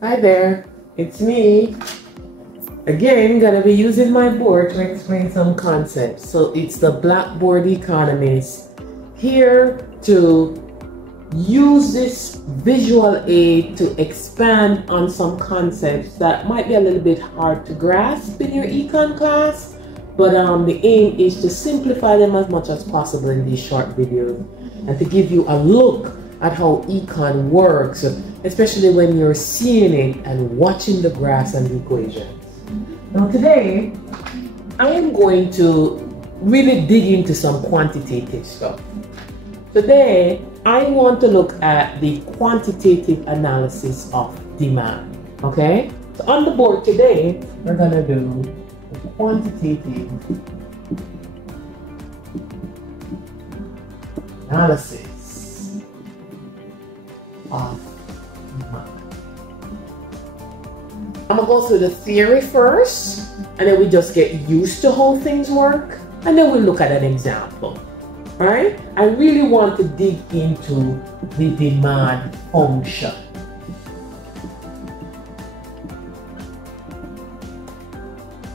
Hi there, it's me. Again, gonna be using my board to explain some concepts. So it's the BlackBoard Economist here to use this visual aid to expand on some concepts that might be a little bit hard to grasp in your econ class, but the aim is to simplify them as much as possible in these short videos and to give you a look at how econ works, especially when you're seeing it and watching the graphs and the equations. Now today, I am going to really dig into some quantitative stuff. Today, I want to look at the quantitative analysis of demand, okay? So on the board today, we're gonna do the quantitative analysis of demand. I'm gonna go through the theory first, and then we just get used to how things work, and then we'll look at an example. All right? I really want to dig into the demand function.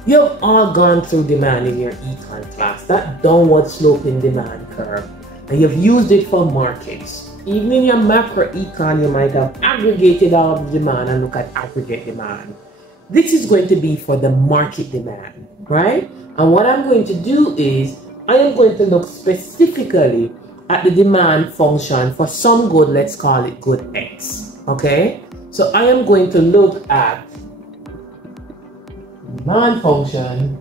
You've all gone through demand in your econ class, that downward sloping demand curve, and you've used it for markets. Even in your macro econ, you might have aggregated all the demand and look at aggregate demand. This is going to be for the market demand, right? And what I'm going to do is, I am going to look specifically at the demand function for some good, let's call it good X, okay? So I am going to look at demand function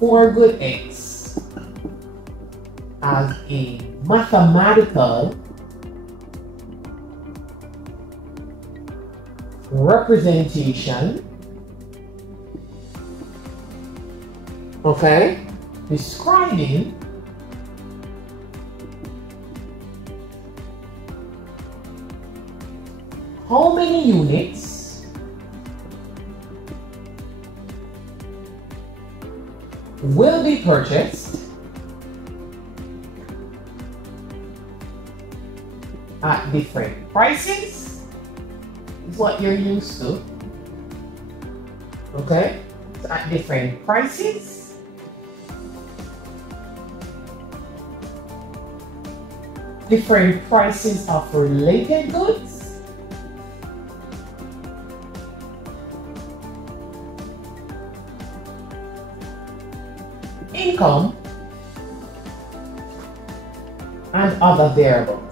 for good X as a mathematical representation, okay, describing how many units will be purchased at different prices, is what you're used to, okay? So at different prices, different prices of related goods, income, and other variables.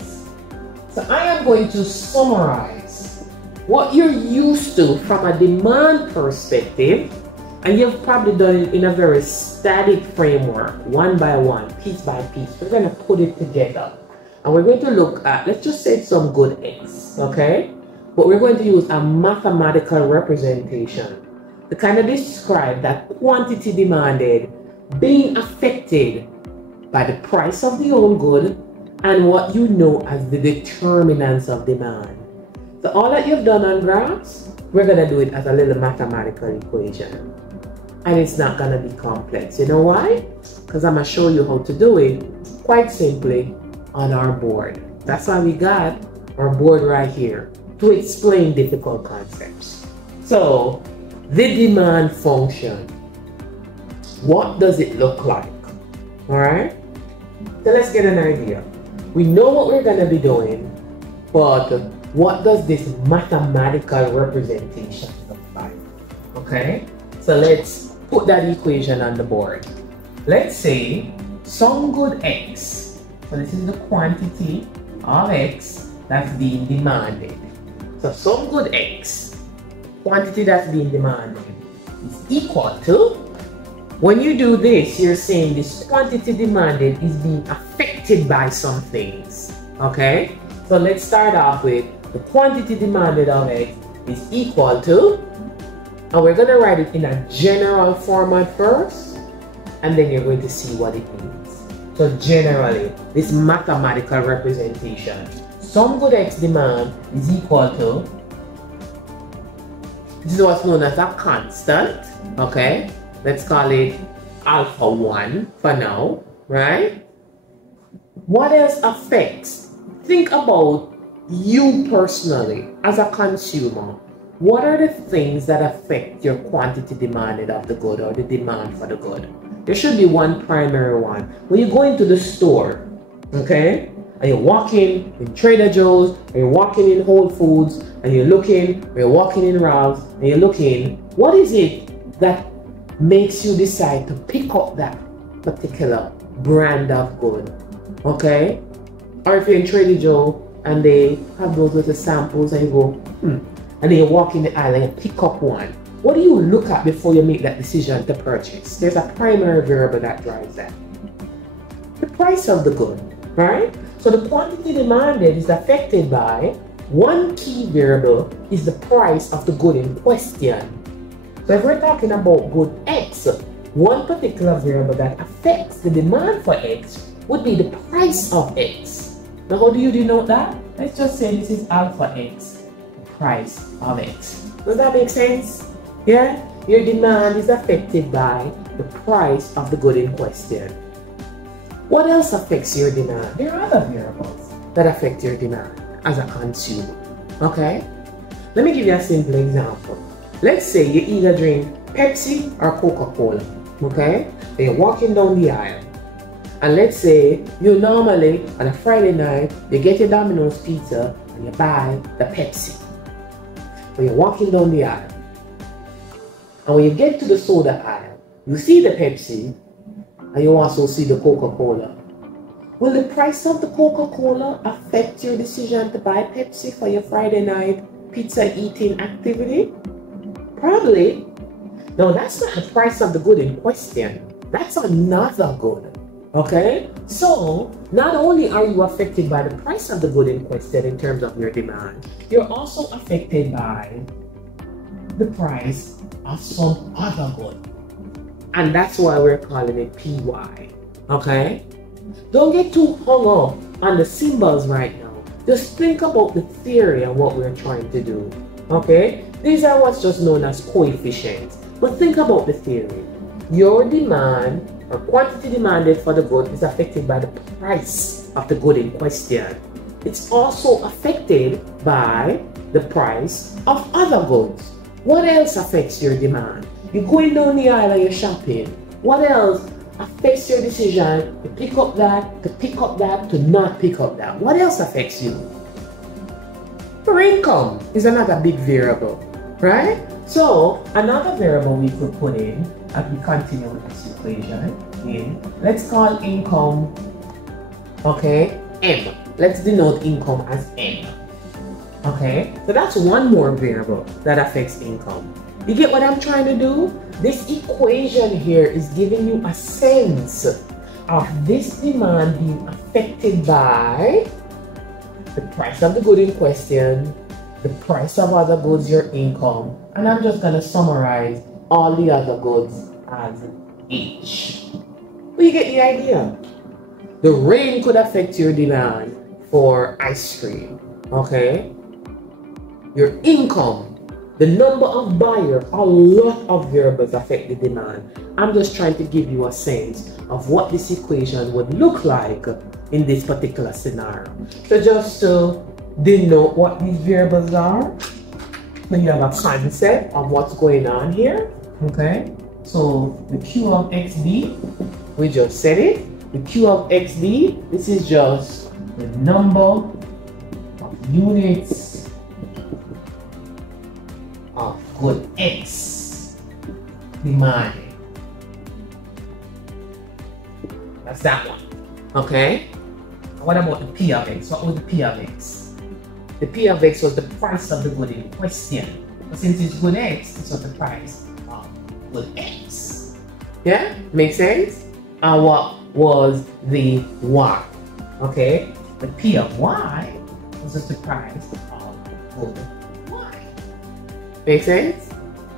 So I am going to summarize what you're used to from a demand perspective, and you've probably done it in a very static framework, one by one, piece by piece. We're going to put it together, and we're going to look at, let's just say some good X, okay? But we're going to use a mathematical representation to kind of describe that quantity demanded being affected by the price of the own good and what you know as the determinants of demand. So all that you've done on graphs, we're going to do it as a little mathematical equation. And it's not going to be complex. You know why? Because I'm going to show you how to do it quite simply on our board. That's why we got our board right here to explain difficult concepts. So the demand function, what does it look like? All right? So let's get an idea. We know what we're going to be doing, but what does this mathematical representation look like? Okay? So let's put that equation on the board. Let's say some good X. So this is the quantity of X that's being demanded. So some good X, quantity that's being demanded, is equal to, when you do this, you're saying this quantity demanded is being affected by some things, okay? So let's start off with the quantity demanded of X is equal to, and we're going to write it in a general format first, and then you're going to see what it means. So generally, this mathematical representation, some good X demand is equal to, this is what's known as a constant, okay? Let's call it alpha 1 for now, right? What else affects think about you personally as a consumer. What are the things that affect your quantity demanded of the good or the demand for the good? There should be one primary one. When you go into the store, okay, and you're walking in Trader Joe's, and you're walking in Whole Foods, and you're looking, or you're walking in Ralph's, and you're looking, what is it that makes you decide to pick up that particular brand of good? Okay? Or if you're in Trader Joe and they have those little samples and you go, and then you walk in the aisle and you pick up one. What do you look at before you make that decision to purchase? There's a primary variable that drives that. The price of the good, right? So the quantity demanded is affected by one key variable is the price of the good in question. So if we're talking about good X, one particular variable that affects the demand for X would be the price of X. Now how do you denote that? Let's just say this is alpha X, the price of X. Does that make sense? Yeah? Your demand is affected by the price of the good in question. What else affects your demand? There are other variables that affect your demand as a consumer. Okay? Let me give you a simple example. Let's say you either drink Pepsi or Coca-Cola. Okay? Then you're walking down the aisle. And let's say you normally, on a Friday night, you get your Domino's pizza and you buy the Pepsi. So you're walking down the aisle. And when you get to the soda aisle, you see the Pepsi and you also see the Coca-Cola. Will the price of the Coca-Cola affect your decision to buy Pepsi for your Friday night pizza eating activity? Probably. No, that's not the price of the good in question. That's another good. Okay? So, not only are you affected by the price of the good in question in terms of your demand, you're also affected by the price of some other good. And that's why we're calling it PY. Okay? Don't get too hung up on the symbols right now. Just think about the theory and what we're trying to do. Okay? These are what's just known as coefficients. But think about the theory. Your demand or quantity demanded for the good is affected by the price of the good in question. It's also affected by the price of other goods. What else affects your demand? You're going down the aisle and you're shopping. What else affects your decision to pick up that, to not pick up that? What else affects you? Your income is another big variable, right? So another variable we could put in as we continue with this equation let's call income, okay, M. Let's denote income as M. Okay, so that's one more variable that affects income. You get what I'm trying to do? This equation here is giving you a sense of this demand being affected by the price of the good in question, the price of other goods, your income, and I'm just going to summarize all the other goods as H. But you get the idea. The rain could affect your demand for ice cream, okay? Your income, the number of buyers, a lot of variables affect the demand. I'm just trying to give you a sense of what this equation would look like in this particular scenario. So just to denote what these variables are, so you have a concept of what's going on here, okay? So the Q of XD, we just said it. The Q of XD, this is just the number of units of good X demanded. That's that one, okay? What about the P of X? What was the P of X? The P of X was the price of the good in question. But since it's good X, it's not the price of good X. Yeah? Make sense? And what was the Y? Okay? The P of Y was just the price of good Y. Make sense?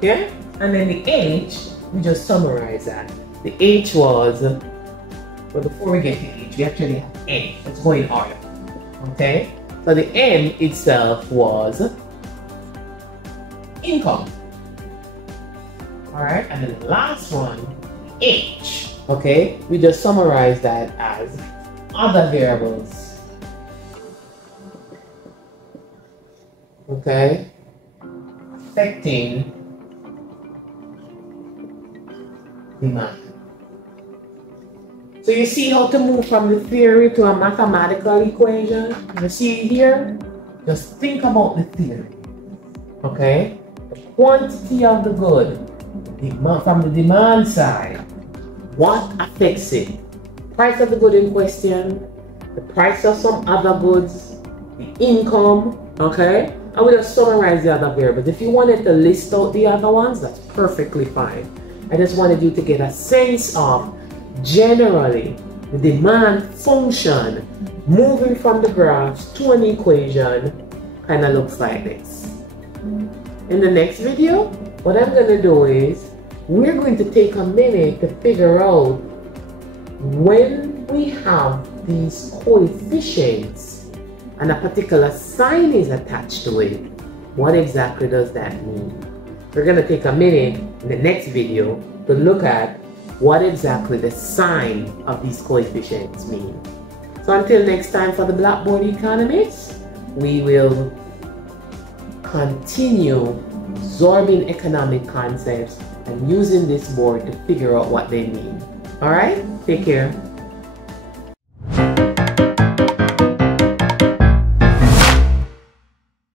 Yeah? And then the H, we just summarize that. The H was, but before we get to H, we actually have N. Let's go in order. Okay? So the N itself was income. Alright, and then the last one, H. Okay, we just summarize that as other variables okay, affecting demand. So you see how to move from the theory to a mathematical equation? You see it here? Just think about the theory, okay? The quantity of the good, from the demand side, what affects it? Price of the good in question, the price of some other goods, the income, okay? I will just summarize the other variables. If you wanted to list out the other ones, that's perfectly fine. I just wanted you to get a sense of generally the demand function moving from the graphs to an equation kind of looks like this. In the next video, what I'm going to do is we're going to take a minute to figure out when we have these coefficients and a particular sign is attached to it, what exactly does that mean? We're going to take a minute in the next video to look at what exactly the sign of these coefficients mean. So until next time for the BlackBoard Economist, we will continue absorbing economic concepts and using this board to figure out what they mean. All right, take care.